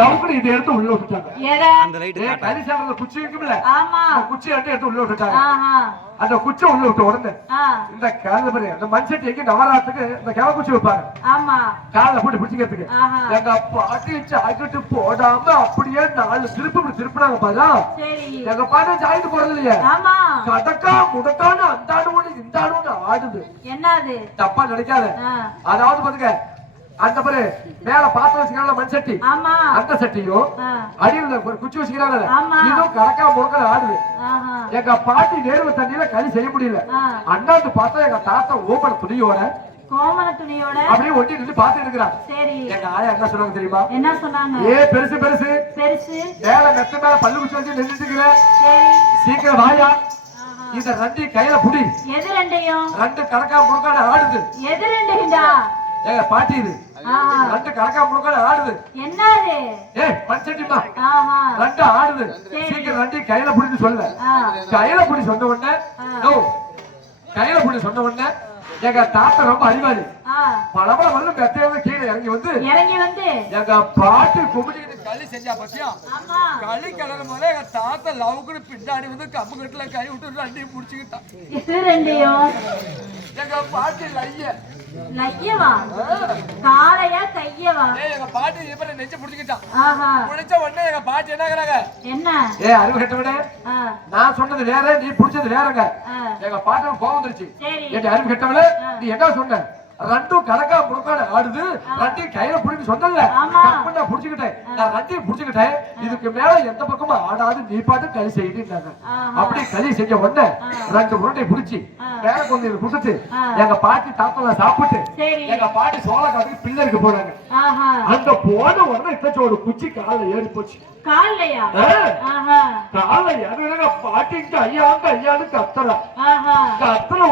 லவுக்கு இதை எடுத்து உள்ள விட்டுட்டாங்க. அந்த லைட் கறி சாப்பிடுற குச்சி இருக்கும்ல, ஆமா குச்சி எடுத்து உள்ள விட்டுட்டாங்க. அந்த குச்சி உள்ள விட்ட உடனே இந்த கேள்வி அந்த மண்சட்டி எங்க நவராத்துக்கு இந்த கேவ குச்சி வைப்பாங்க. ஆமா கால போட்டு பிடிச்சிக்கிறதுக்கு எங்க பாட்டி ஜாக்கெட்டு போடாம அப்படியே 4 திருப்பினாங்க பாரு. எங்க பாட்டி ஜாக்கெட்டு போறது இல்லையா, கடக்கா முடக்கான்னு அந்த ஆடு இந்த ஆடு ஆடுது. என்னது தப்பா நினைக்காத. அதாவது பாத்துக்க, அந்த பாரு மேல பாத்திரம் வச்சுக்கிறாங்க மண்சட்டி, அந்த சட்டியும் அடியில் ஒரு குச்சி வச்சுக்கிறாங்க, இதுவும் கடக்கா முடக்கா ஆடுது. எங்க பாட்டி நேர்வு தண்ணியில களி செய்ய முடியல. அண்ணாந்து பார்த்தா எங்க தாத்தா ஓமன துணியோட அப்படியே ஒட்டி நின்று பாத்து இருக்கிறான். எங்க ஆயா என்ன சொன்னாங்க தெரியுமா? என்ன சொன்னாங்க? ஏ பெருசு பெருசு பெருசு மேல மெத்த மேல பல்லு குச்சி வச்சு நின்றுட்டு சீக்கிரம் வாயா, இந்த ரெண்டு கையில புடி. எது ரெண்டையும்? ரெண்டு கடக்கா முடக்கான ஆடுது. எது ரெண்டையும்டா? ஏங்க பாட்டி இது ரெண்டு கடக்கா முடக்கான ஆடுது. என்னது? ஏ பஞ்சட்டிமா ரெண்டு ஆடுது, சீக்கிரம் ரெண்டு கையில புடின்னு சொல்ல. கையில புடி சொன்ன உடனே கையில புடி சொன்ன உடனே எங்க தாத்தா ரொம்ப அறிவாளி. பலபல வந்து மெத்தையில கீழே இறங்கி வந்து எங்க பாட்டி கும்பிட்டு களி செஞ்சா பத்தியா, களி கிளறும் போது எங்க தாத்தா லவுக்குன்னு பின்னாடி வந்து கம்பு கட்டுல கை விட்டு ரெண்டையும் புடிச்சுக்கிட்டான். எங்க பாட்டி லையவா காளையா கையவா? எங்க பாட்டி இப்ப நெஞ்சு புடிச்சுக்கிட்டான். புடிச்ச உடனே எங்க பாட்டி என்ன என்ன ஏ அறிவு கட்டவிட, நான் சொன்னது வேற, நீ புடிச்சது வேறங்க. எங்க பாட்டி கோவம் வந்துருச்சு. என் அறிவு கட்டவிட, நீ என்ன சொன்ன? ரெண்டும் கடக்கா முடக்கான ஆடுது, ரெண்டையும் கையில புடிச்சு சொன்னல, நான் புடிச்சுக்கிட்டேன். நான் ரெண்டையும் புடிச்சுக்கிட்டேன். இதுக்கு மேல எந்த பக்கமும் ஆடாது, நீ பாட்டு களி செய்யிட்டு. அப்படி களி செஞ்ச உடனே ரெண்டு உருண்டையை புடிச்சு வேற கொஞ்சம் கொடுத்துட்டு எங்க பாட்டி தாத்தா சாப்பிட்டு எங்க பாட்டி சோழ காட்டுக்கு பிள்ளைக்கு போனாங்க. அங்க போன உடனே ஒரு குச்சி கால ஏறி போச்சு. காலையா? கால ஏறுங்க பாட்டிக்கு ஐயான்னு கத்துற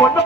உடனே